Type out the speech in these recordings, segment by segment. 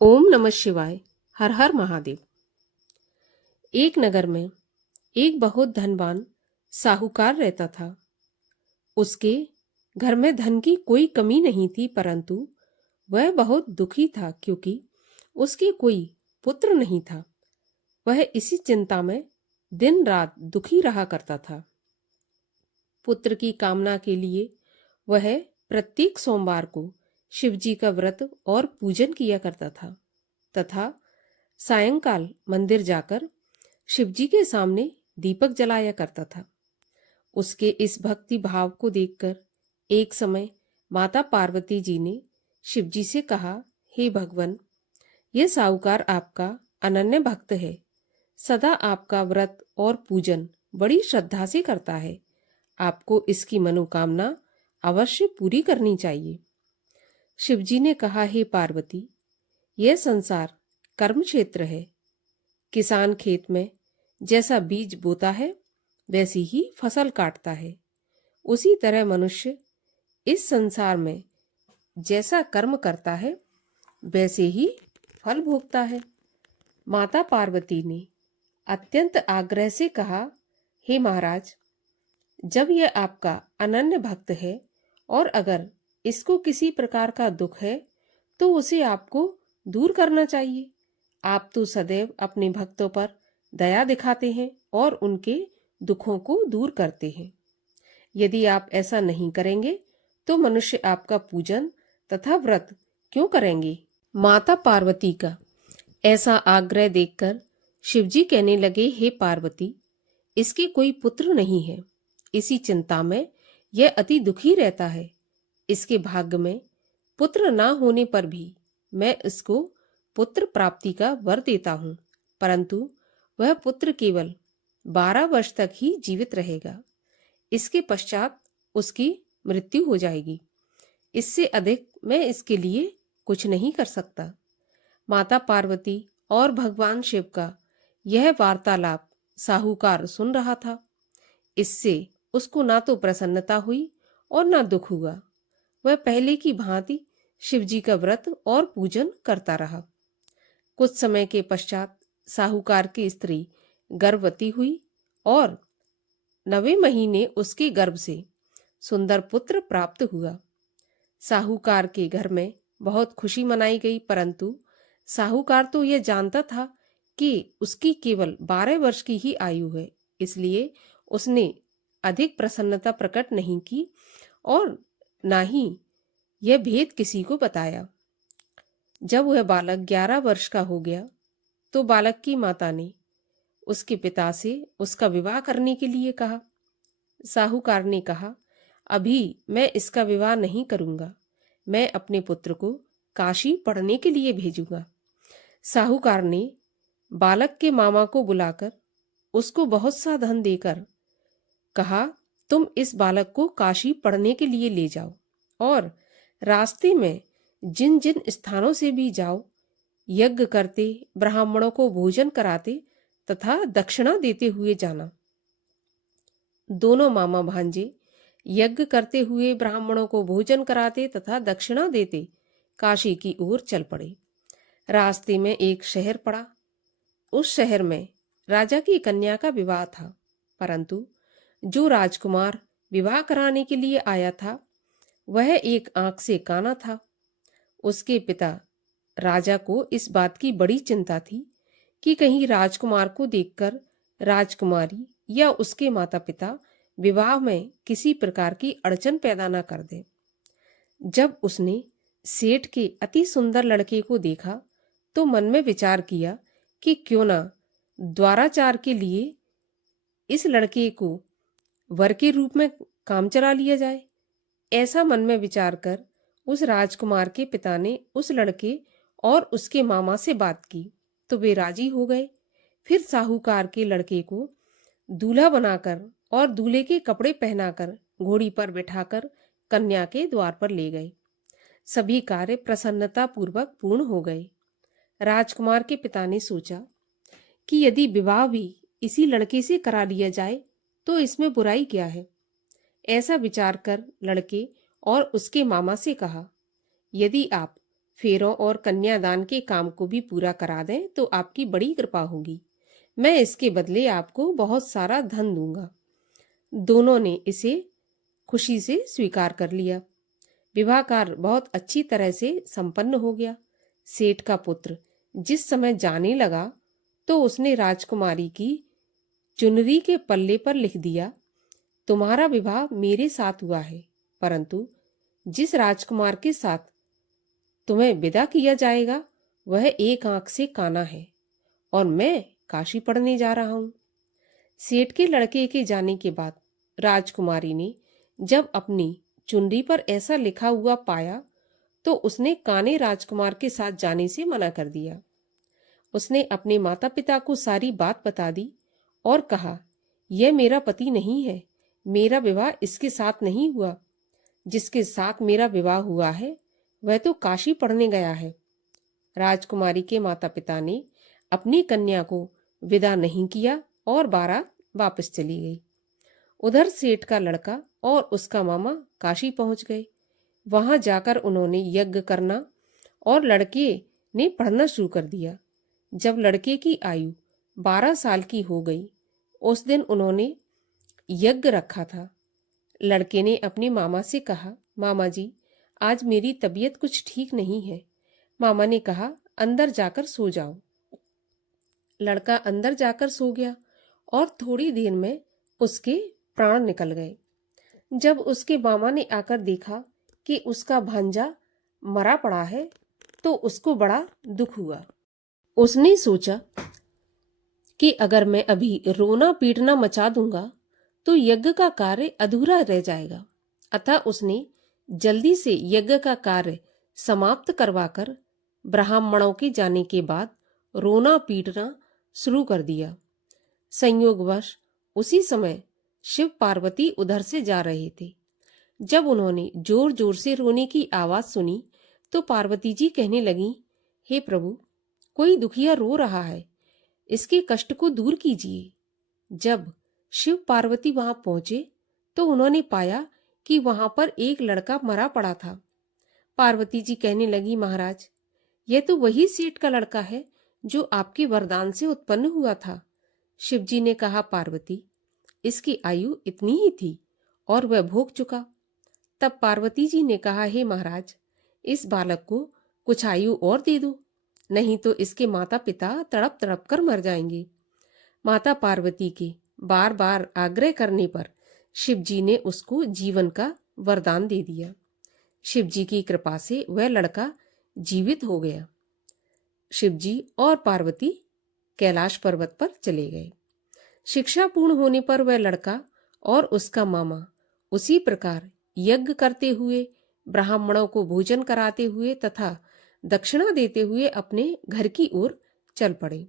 ओम नमः शिवाय। हर हर महादेव। एक नगर में एक बहुत धनवान साहूकार रहता था। उसके घर में धन की कोई कमी नहीं थी, परंतु वह बहुत दुखी था क्योंकि उसके कोई पुत्र नहीं था। वह इसी चिंता में दिन रात दुखी रहा करता था। पुत्र की कामना के लिए वह प्रत्येक सोमवार को शिवजी का व्रत और पूजन किया करता था तथा सायंकाल मंदिर जाकर शिवजी के सामने दीपक जलाया करता था। उसके इस भक्ति भाव को देखकर एक समय माता पार्वती जी ने शिवजी से कहा, हे भगवान, यह साहूकार आपका अनन्य भक्त है, सदा आपका व्रत और पूजन बड़ी श्रद्धा से करता है। आपको इसकी मनोकामना अवश्य पूरी करनी चाहिए। शिवजी ने कहा, हे पार्वती, यह संसार कर्म क्षेत्र है। किसान खेत में जैसा बीज बोता है वैसी ही फसल काटता है, उसी तरह मनुष्य इस संसार में जैसा कर्म करता है वैसे ही फल भोगता है। माता पार्वती ने अत्यंत आग्रह से कहा, हे महाराज, जब यह आपका अनन्य भक्त है और अगर इसको किसी प्रकार का दुख है तो उसे आपको दूर करना चाहिए। आप तो सदैव अपने भक्तों पर दया दिखाते हैं और उनके दुखों को दूर करते हैं। यदि आप ऐसा नहीं करेंगे तो मनुष्य आपका पूजन तथा व्रत क्यों करेंगे? माता पार्वती का ऐसा आग्रह देखकर शिवजी कहने लगे, हे पार्वती, इसके कोई पुत्र नहीं है। इसी चिंता में यह अति दुखी रहता है। इसके भाग्य में पुत्र ना होने पर भी मैं इसको पुत्र प्राप्ति का वर देता हूँ, परंतु वह पुत्र केवल 12 वर्ष तक ही जीवित रहेगा। इसके पश्चात उसकी मृत्यु हो जाएगी। इससे अधिक मैं इसके लिए कुछ नहीं कर सकता। माता पार्वती और भगवान शिव का यह वार्तालाप साहूकार सुन रहा था। इससे उसको ना तो प्रसन्नता हुई और ना दुख हुआ। वह पहले की भांति शिवजी का व्रत और पूजन करता रहा। कुछ समय के पश्चात साहूकार की स्त्री गर्भवती हुई और 9वें महीने उसके गर्भ से सुंदर पुत्र प्राप्त हुआ। साहूकार के घर में बहुत खुशी मनाई गई, परंतु साहूकार तो यह जानता था कि उसकी केवल 12 वर्ष की ही आयु है, इसलिए उसने अधिक प्रसन्नता प्रकट नहीं की और ना ही यह भेद किसी को बताया। जब वह बालक 11 वर्ष का हो गया तो बालक की माता ने उसके पिता से उसका विवाह करने के लिए कहा। साहूकार ने कहा, अभी मैं इसका विवाह नहीं करूंगा, मैं अपने पुत्र को काशी पढ़ने के लिए भेजूंगा। साहूकार ने बालक के मामा को बुलाकर उसको बहुत सा धन देकर कहा, तुम इस बालक को काशी पढ़ने के लिए ले जाओ और रास्ते में जिन जिन स्थानों से भी जाओ, यज्ञ करते, ब्राह्मणों को भोजन कराते तथा दक्षिणा देते हुए जाना। दोनों मामा भांजे यज्ञ करते हुए ब्राह्मणों को भोजन कराते तथा दक्षिणा देते काशी की ओर चल पड़े। रास्ते में एक शहर पड़ा। उस शहर में राजा की कन्या का विवाह था, परंतु जो राजकुमार विवाह कराने के लिए आया था वह एक आंख से काना था। उसके पिता राजा को इस बात की बड़ी चिंता थी कि कहीं राजकुमार को देखकर राजकुमारी या उसके माता पिता विवाह में किसी प्रकार की अड़चन पैदा न कर दे। जब उसने सेठ के अति सुंदर लड़के को देखा तो मन में विचार किया कि क्यों ना द्वाराचार के लिए इस लड़के को वर के रूप में काम चला लिया जाए। ऐसा मन में विचार कर उस राजकुमार के पिता ने उस लड़के और उसके मामा से बात की तो वे राजी हो गए। फिर साहूकार के लड़के को दूल्हा बनाकर और दूल्हे के कपड़े पहनाकर घोड़ी पर बिठाकर कन्या के द्वार पर ले गए। सभी कार्य प्रसन्नता पूर्वक पूर्ण हो गए। राजकुमार के पिता ने सोचा कि यदि विवाह भी इसी लड़के से करा लिया जाए तो इसमें बुराई क्या है। ऐसा विचार कर लड़के और उसके मामा से कहा, यदि आप फेरों और कन्यादान के काम को भी पूरा करा दें तो आपकी बड़ी कृपा होगी। मैं इसके बदले आपको बहुत सारा धन दूंगा। दोनों ने इसे खुशी से स्वीकार कर लिया। विवाह कार्य बहुत अच्छी तरह से संपन्न हो गया। सेठ का पुत्र जिस समय जाने लगा तो उसने राजकुमारी की चुनरी के पल्ले पर लिख दिया, तुम्हारा विवाह मेरे साथ हुआ है, परंतु जिस राजकुमार के साथ तुम्हें विदा किया जाएगा वह एक आंख से काना है और मैं काशी पढ़ने जा रहा हूं। सेठ के लड़के के जाने के बाद राजकुमारी ने जब अपनी चुनरी पर ऐसा लिखा हुआ पाया तो उसने काने राजकुमार के साथ जाने से मना कर दिया। उसने अपने माता पिता को सारी बात बता दी और कहा, यह मेरा पति नहीं है, मेरा विवाह इसके साथ नहीं हुआ। जिसके साथ मेरा विवाह हुआ है वह तो काशी पढ़ने गया है। राजकुमारी के माता पिता ने अपनी कन्या को विदा नहीं किया और बारात वापस चली गई। उधर सेठ का लड़का और उसका मामा काशी पहुंच गए। वहां जाकर उन्होंने यज्ञ करना और लड़के ने पढ़ना शुरू कर दिया। जब लड़के की आयु 12 साल की हो गई, उस दिन उन्होंने यज्ञ रखा था। लड़के ने अपने मामा से कहा, मामा जी, आज मेरी तबीयत कुछ ठीक नहीं है। मामा ने कहा, अंदर जाकर सो जाओ। लड़का अंदर जाकर सो गया और थोड़ी देर में उसके प्राण निकल गए। जब उसके मामा ने आकर देखा कि उसका भांजा मरा पड़ा है तो उसको बड़ा दुख हुआ। उसने सोचा कि अगर मैं अभी रोना पीटना मचा दूंगा तो यज्ञ का कार्य अधूरा रह जाएगा। अतः उसने जल्दी से यज्ञ का कार्य समाप्त करवाकर ब्राह्मणों के जाने के बाद रोना पीटना शुरू कर दिया। संयोगवश उसी समय शिव पार्वती उधर से जा रहे थे। जब उन्होंने जोर जोर से रोने की आवाज सुनी तो पार्वती जी कहने लगी, हे प्रभु, कोई दुखिया रो रहा है, इसके कष्ट को दूर कीजिए। जब शिव पार्वती वहां पहुंचे तो उन्होंने पाया कि वहां पर एक लड़का मरा पड़ा था। पार्वती जी कहने लगी, महाराज, यह तो वही सेठ का लड़का है जो आपके वरदान से उत्पन्न हुआ था। शिवजी ने कहा, पार्वती, इसकी आयु इतनी ही थी और वह भोग चुका। तब पार्वती जी ने कहा, हे महाराज, इस बालक को कुछ आयु और दे दो, नहीं तो इसके माता पिता तड़प तड़प कर मर जाएंगे। माता पार्वती के बार बार आग्रह करने पर शिवजी ने उसको जीवन का वरदान दे दिया। शिवजी की कृपा से वह लड़का जीवित हो गया। शिवजी और पार्वती कैलाश पर्वत पर चले गए। शिक्षा पूर्ण होने पर वह लड़का और उसका मामा उसी प्रकार यज्ञ करते हुए, ब्राह्मणों को भोजन कराते हुए तथा दक्षिणा देते हुए अपने घर की ओर चल पड़े।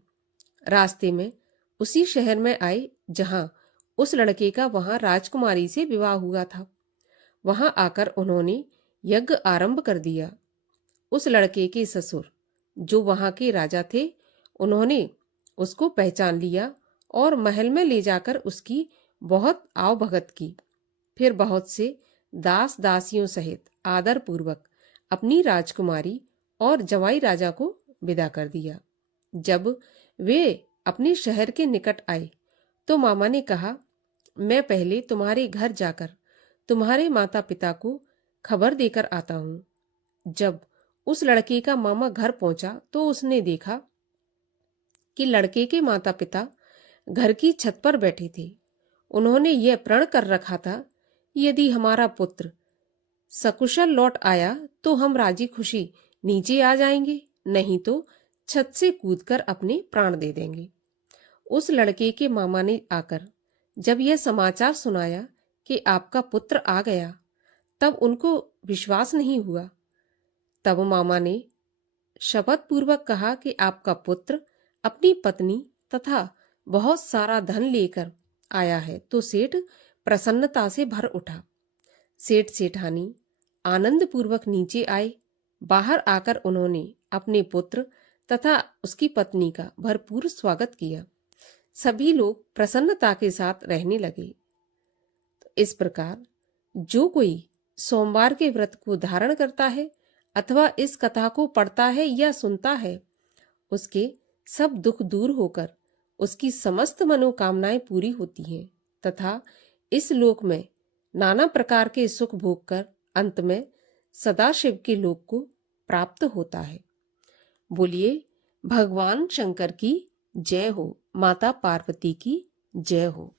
रास्ते में उसी शहर में आए जहां उस लड़के का वहां राजकुमारी से विवाह हुआ था। वहां आकर उन्होंने यज्ञ आरंभ कर दिया। उस लड़के के ससुर जो वहां के राजा थे, उन्होंने उसको पहचान लिया और महल में ले जाकर उसकी बहुत आवभगत की। फिर बहुत से दास दासियों सहित आदर पूर्वक अपनी राजकुमारी और जवाई राजा को विदा कर दिया। जब वे अपने शहर के निकट आए तो मामा ने कहा, मैं पहले तुम्हारे घर जाकर तुम्हारे माता पिता को खबर देकर आता हूं। जब उस लड़के का मामा घर पहुंचा तो उसने देखा कि लड़के के माता पिता घर की छत पर बैठे थे। उन्होंने यह प्रण कर रखा था, यदि हमारा पुत्र सकुशल लौट आया तो हम राजी खुशी नीचे आ जाएंगे, नहीं तो छत से कूदकर अपने प्राण दे देंगे। उस लड़के के मामा ने आकर जब यह समाचार सुनाया कि आपका पुत्र आ गया, तब उनको विश्वास नहीं हुआ। तब मामा ने शपथ पूर्वक कहा कि आपका पुत्र अपनी पत्नी तथा बहुत सारा धन लेकर आया है। तो सेठ प्रसन्नता से भर उठा। सेठ सेठानी आनंद पूर्वक नीचे आए। बाहर आकर उन्होंने अपने पुत्र तथा उसकी पत्नी का भरपूर स्वागत किया। सभी लोग प्रसन्नता के साथ रहने लगे। तो इस प्रकार जो कोई सोमवार के व्रत को धारण करता है अथवा इस कथा को पढ़ता है या सुनता है, उसके सब दुख दूर होकर उसकी समस्त मनोकामनाएं पूरी होती हैं तथा इस लोक में नाना प्रकार के सुख भोगकर अंत में सदाशिव के लोक को प्राप्त होता है। बोलिए भगवान शंकर की जय हो, माता पार्वती की जय हो।